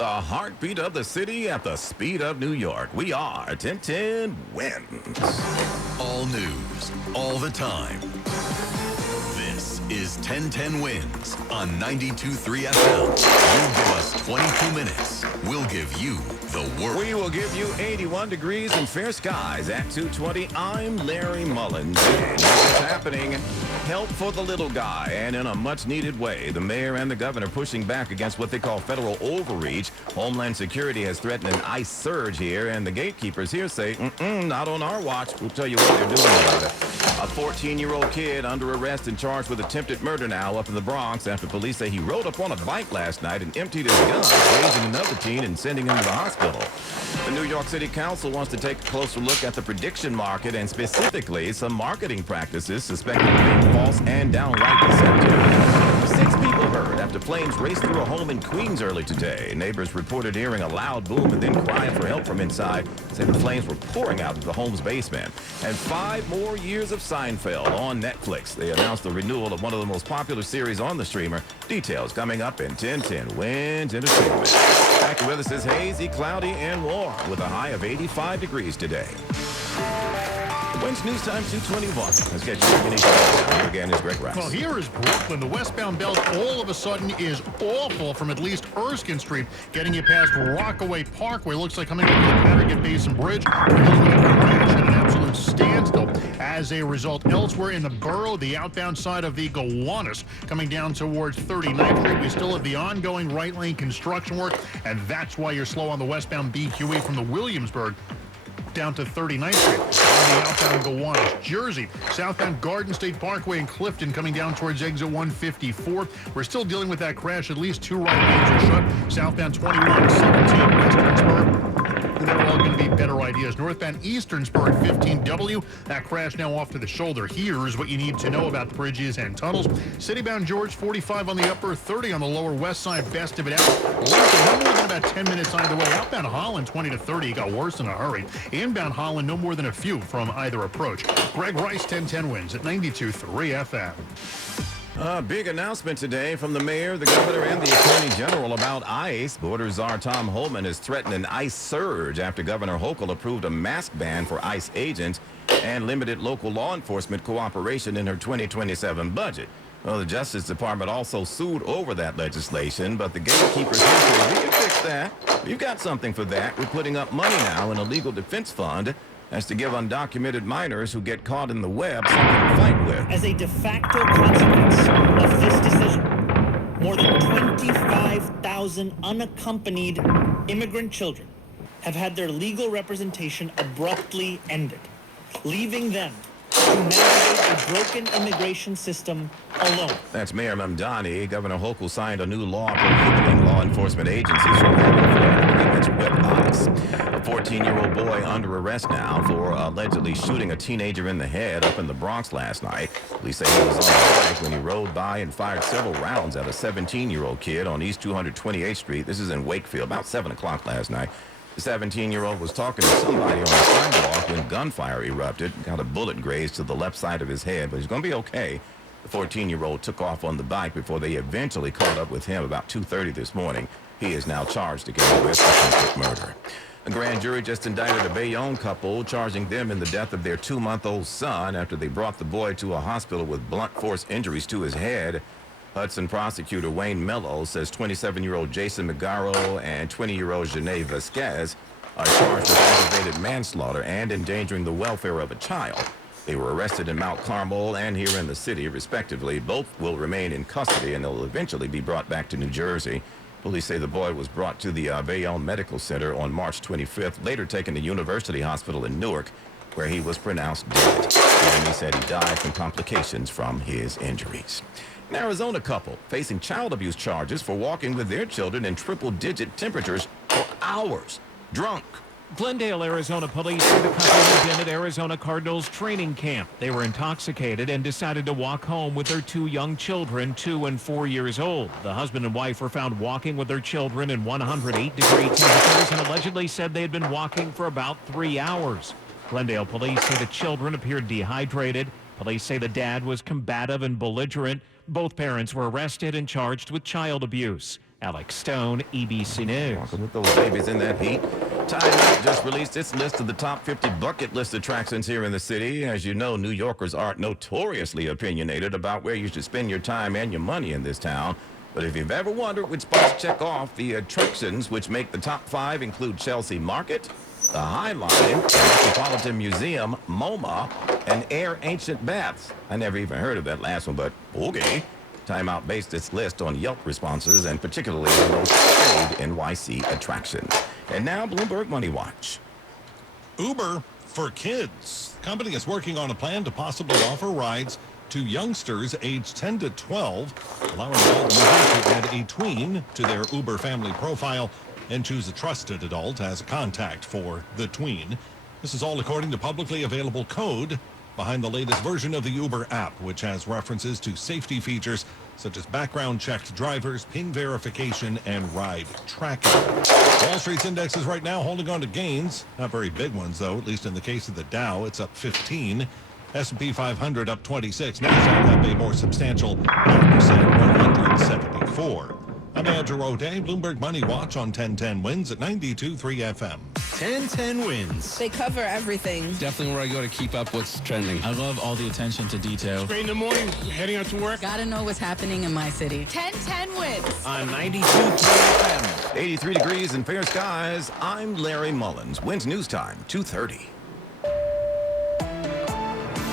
The heartbeat of the city at the speed of New York. We are 1010 Wins. All news, all the time. This is 1010 Wins on 92.3 FM. You give us 22 minutes. We'll give you the world. We will give you 81 degrees and fair skies at 2:20. I'm Larry Mullins. And what's happening? Help for the little guy. And in a much-needed way, the mayor and the governor pushing back against what they call federal overreach. Homeland Security has threatened an ICE surge here, and the gatekeepers here say, not on our watch. We'll tell you what they're doing about it. A 14-year-old kid under arrest and charged with attempted murder now up in the Bronx after police say he rode up on a bike last night and emptied his gun, raising another teen and sending him to the hospital. The New York City Council wants to take a closer look at the prediction market and specifically some marketing practices suspected of being false and downright deceptive. 6 people hurt after planes raced through a home in Queens early today. Neighbors reported hearing a loud boom and then crying for help from inside, saying the flames were pouring out of the home's basement. And 5 more years of Seinfeld on Netflix. They announced the renewal of one of the most popular series on the streamer. Details coming up in 1010 Wins Entertainment. AccuWeather says hazy, cloudy, and warm with a high of 85 degrees today. Wins News Time 221. Let's get you again. Is Greg Rice. Well, here is Brooklyn. The westbound belt all of a sudden is awful from at least Erskine Street, getting you past Rockaway Parkway. Looks like coming over the Connecticut Basin Bridge. An absolute standstill. As a result, elsewhere in the borough, the outbound side of the Gowanus coming down towards 39th Street. We still have the ongoing right lane construction work, and that's why you're slow on the westbound BQE from the Williamsburg down to 39th Street. On the outbound Gowanus, Jersey, southbound Garden State Parkway and Clifton coming down towards exit 154. We're still dealing with that crash. At least 2 right lanes are shut. Southbound 21, 17, Westernsburg. They're all going to be better ideas. Northbound Easternsburg 15W. That crash now off to the shoulder. Here's what you need to know about bridges and tunnels. Citybound George 45 on the upper, 30 on the lower west side. Best of it out. No more than about 10 minutes either way. Outbound Holland 20 to 30. Got worse in a hurry. Inbound Holland no more than a few from either approach. Greg Rice 1010 Wins at 92.3 FM. A big announcement today from the mayor, the governor, and the attorney general about ICE. Border czar Tom Homan has threatened an ICE surge after Governor Hochul approved a mask ban for ICE agents and limited local law enforcement cooperation in her 2027 budget. Well, the Justice Department also sued over that legislation, but the gatekeepers here say, we can fix that. We've got something for that. We're putting up money now in a legal defense fund. That's to give undocumented minors who get caught in the web something to fight with. As a de facto consequence of this decision, more than 25,000 unaccompanied immigrant children have had their legal representation abruptly ended, leaving them to navigate a broken immigration system alone. That's Mayor Mamdani. Governor Hochul signed a new law prohibiting law enforcement agencies from having agreements with ICE. A 14-year-old boy under arrest now for allegedly shooting a teenager in the head up in the Bronx last night. Police say he was on the bike when he rode by and fired several rounds at a 17-year-old kid on East 228th Street. This is in Wakefield, about 7 o'clock last night. The 17-year-old was talking to somebody on the sidewalk when gunfire erupted. Got a bullet grazed to the left side of his head, but he's going to be okay. The 14-year-old took off on the bike before they eventually caught up with him about 2:30 this morning. He is now charged again with attempted murder. A grand jury just indicted a Bayonne couple, charging them in the death of their 2-month-old son after they brought the boy to a hospital with blunt force injuries to his head. Hudson prosecutor Wayne Mello says 27-year-old Jason Magaro and 20-year-old Janae Vasquez are charged with aggravated manslaughter and endangering the welfare of a child. They were arrested in Mount Carmel and here in the city, respectively. Both will remain in custody, and they'll eventually be brought back to New Jersey. Police say the boy was brought to the Bayonne Medical Center on March 25th, later taken to University Hospital in Newark, where he was pronounced dead. And he said he died from complications from his injuries. An Arizona couple facing child abuse charges for walking with their children in triple-digit temperatures for hours, drunk. Glendale, Arizona police say the couple had been at Arizona Cardinals training camp. They were intoxicated and decided to walk home with their 2 young children, 2 and 4 years old. The husband and wife were found walking with their children in 108-degree temperatures and allegedly said they had been walking for about 3 hours. Glendale police say the children appeared dehydrated. Police say the dad was combative and belligerent. Both parents were arrested and charged with child abuse. Alex Stone, EBC News. Walking with those babies in that heat. Time Out just released its list of the top 50 bucket list attractions here in the city. As you know, New Yorkers are notoriously opinionated about where you should spend your time and your money in this town. But if you've ever wondered which spots check off, the attractions which make the top 5 include Chelsea Market, the High Line, the Metropolitan Museum, MoMA, and Air Ancient Baths. I never even heard of that last one, but okay. Time Out based its list on Yelp responses and particularly the most paid NYC attractions. And now Bloomberg Money Watch. Uber for kids. The company is working on a plan to possibly offer rides to youngsters aged 10 to 12, allowing adult users to add a tween to their Uber family profile and choose a trusted adult as a contact for the tween. This is all according to publicly available code behind the latest version of the Uber app, which has references to safety features such as background-checked drivers, PIN verification, and ride tracking. Wall Street's index is right now holding on to gains. Not very big ones, though, at least in the case of the Dow. It's up 15. S&P 500 up 26. NASDAQ up a more substantial 9%, 174. I'm Andrew O'Day, Bloomberg Money Watch on 1010 Wins at 92.3 FM. 1010 Wins. They cover everything. Definitely where I go to keep up what's trending. I love all the attention to detail. Great in the morning, heading out to work. Gotta know what's happening in my city. 1010 Wins. On 92.3 FM. 83 degrees and fair skies. I'm Larry Mullins. Wins News Time, 2:30.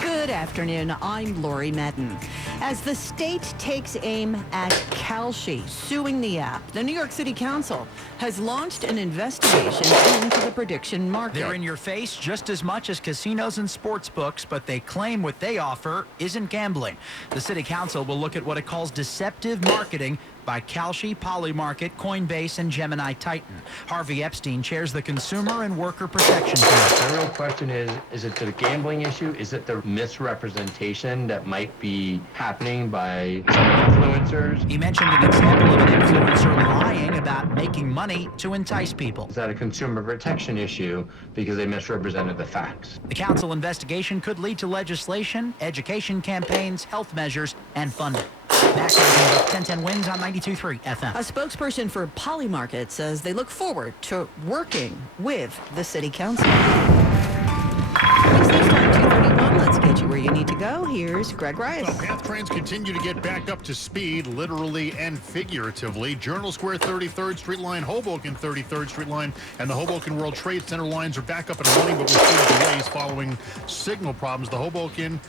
Good afternoon. I'm Lori Medden. As the state takes aim at Kalshi suing the app, the New York City Council has launched an investigation into the prediction market. They're in your face just as much as casinos and sports books, but they claim what they offer isn't gambling. The City Council will look at what it calls deceptive marketing by Kalshi, Polymarket, Coinbase, and Gemini Titan. Harvey Epstein chairs the Consumer and Worker Protection Committee. The real question is it the gambling issue? Is it the misrepresentation that might be happening by some influencers? He mentioned an example of an influencer lying about making money to entice people. Is that a consumer protection issue because they misrepresented the facts? The council investigation could lead to legislation, education campaigns, health measures, and funding. Back 1010 Wins on 92.3 FM. A spokesperson for Polymarket says they look forward to working with the City Council. It's this time, 2:31. Let's get you where you need to go. Here's Greg Rice. Well, PATH trains continue to get back up to speed, literally and figuratively. Journal Square 33rd Street line, Hoboken 33rd Street line, and the Hoboken World Trade Center lines are back up and running, but with still delays following signal problems. The Hoboken,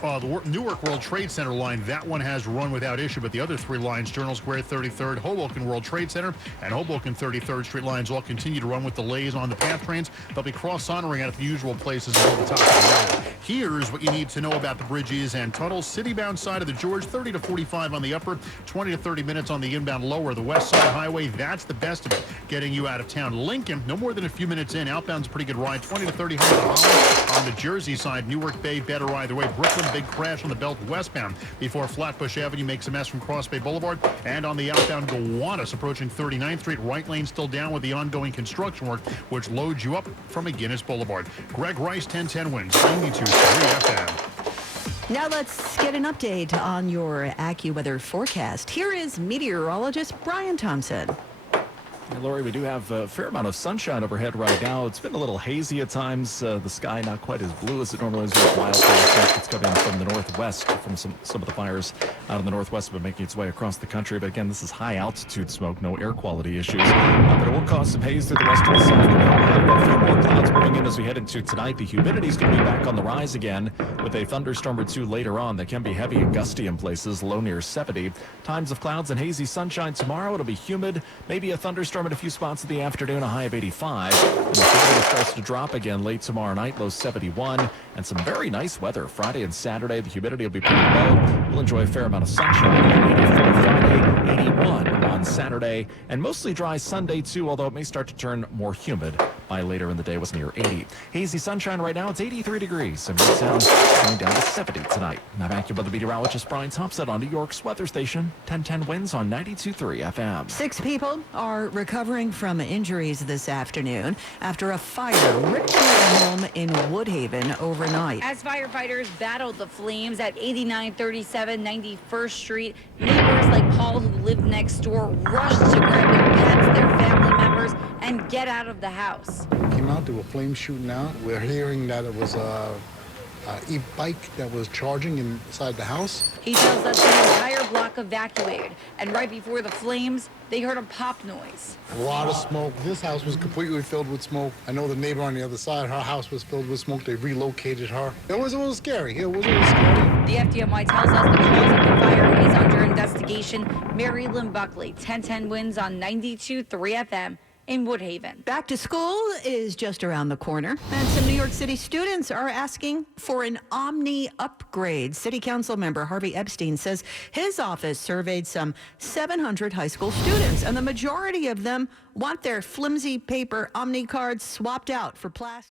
the Newark World Trade Center line, that one has run without issue, but the other three lines, Journal Square 33rd, Hoboken World Trade Center, and Hoboken 33rd Street lines all continue to run with delays on the PATH trains. They'll be cross-honoring at the usual places over the top of the road. Here's what you need to know about the bridges and tunnels. City-bound side of the George, 30 to 45 on the upper, 20 to 30 minutes on the inbound lower. The west side highway, that's the best of it, getting you out of town. Lincoln, no more than a few minutes in. Outbound's a pretty good ride, 20 to 30 on the Jersey side. Newark Bay, better either way. Brooklyn, big crash on the belt westbound before Flatbush Avenue makes a mess from Cross Bay Boulevard. And on the outbound Gowanus, approaching 39th Street, right lane still down with the ongoing construction work, which loads you up from McGinnis Boulevard. Greg Rice, 1010 Wins, 92.3 FM. Now let's get an update on your AccuWeather forecast. Here is meteorologist Brian Thompson. Lori, we do have a fair amount of sunshine overhead right now. It's been a little hazy at times. The sky not quite as blue as it normally is with wildfire smoke that's coming from the northwest from some of the fires out in the northwest have been making its way across the country. But again, this is high altitude smoke, no air quality issues. But it will cause some haze through the rest of the afternoon. We'll have a few more clouds moving in as we head into tonight. The humidity is going to be back on the rise again with a thunderstorm or two later on that can be heavy and gusty in places, low near 70. Times of clouds and hazy sunshine tomorrow. It'll be humid, maybe a thunderstorm in a few spots in the afternoon, a high of 85. And the humidity starts to drop again late tomorrow night, low 71. And some very nice weather Friday and Saturday. The humidity will be pretty low. We'll enjoy a fair amount of sunshine. 84 Friday, 81 on Saturday, and mostly dry Sunday too, although it may start to turn more humid by later in the day. Was near 80. Hazy sunshine right now. It's 83 degrees. And Midtown going down to 70 tonight. I'm AccuWeather meteorologist Brian Thompson on New York's weather station. 1010 Wins on 92.3 FM. 6 people are recovering from injuries this afternoon after a fire ripped through a home in Woodhaven overnight. As firefighters battled the flames at 8937 91st Street, neighbors like Paul, who lived next door, rushed to grab their pets, their family members, and get out of the house. Came out, there were flames shooting out. We're hearing that it was a e-bike that was charging inside the house. He tells us the entire block evacuated, and right before the flames, they heard a pop noise. A lot of smoke. This house was completely filled with smoke. I know the neighbor on the other side, her house was filled with smoke. They relocated her. It was a little scary. It was a little scary. The FDNY tells us the cause of the fire is under investigation. Mary Lynn Buckley, 1010 Wins on 92.3 FM. In Woodhaven. Back to school is just around the corner, and some New York City students are asking for an Omni upgrade. City Council member Harvey Epstein says his office surveyed some 700 high school students, and the majority of them want their flimsy paper Omni cards swapped out for plastic.